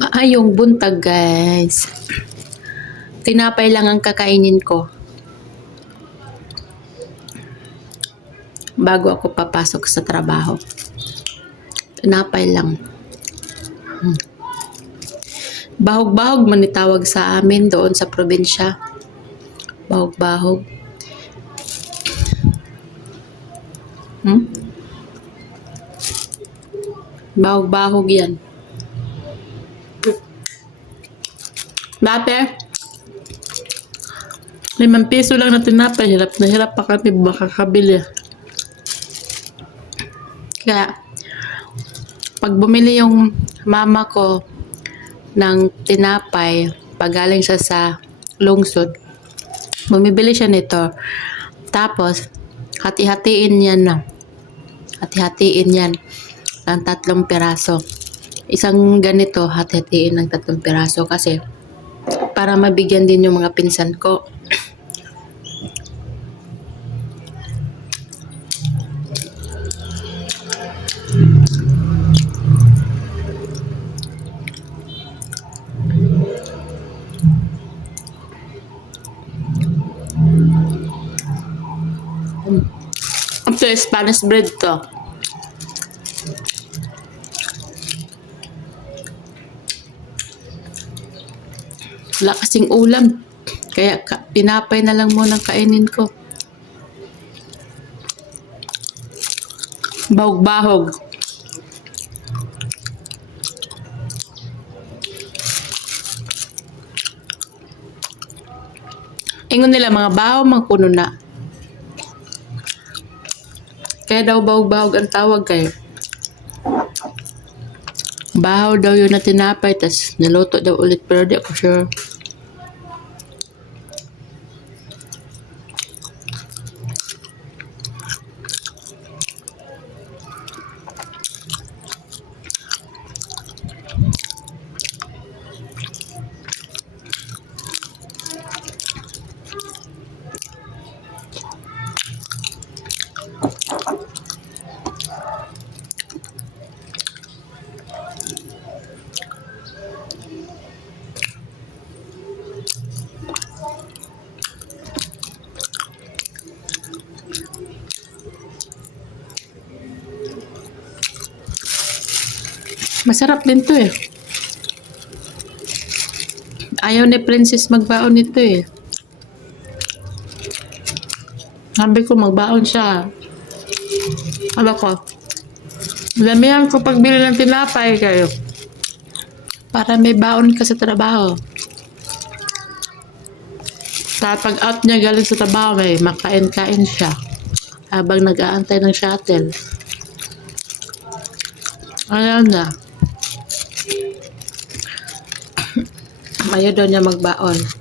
Maayong buntag, guys. Tinapay lang ang kakainin ko bago ako papasok sa trabaho. Tinapay lang. Bahog-bahog man itawag sa amin doon sa probinsya. Bahog-bahog. Bahog-bahog yan. Dati, 5 piso lang na tinapay. Hirap na hirap pa kami makakabili. Kaya, pag bumili yung mama ko ng tinapay, pag galing siya sa lungsod, bumibili siya nito. Tapos, hati-hatiin yan na. Hati-hatiin yan ng 3 piraso. Isang ganito, hati-hatiin ng 3 piraso kasi para mabigyan din yung mga pinsan ko. Ito yung Spanish bread to. Wala kasing ulam. Kaya pinapay na lang muna kainin ko. Bahog-bahog. Ingon nila mga bahaw, mga kuno na. Kaya daw bahog-bahog ang tawag kayo. Bahaw daw yun na tinapay, tas niluto daw ulit, pero di ako sure. Masarap din to eh. Ayaw ni Princess magbaon nito eh. Sabi ko magbaon siya. Ano ko? Damihan ko pagbili ng tinapay kayo. Para may baon ka sa trabaho. Pag out niya galing sa trabaho, may makain-kain siya. Habang nag-aantay ng shuttle. Ayaw na. Ayaw daw niya magbaon.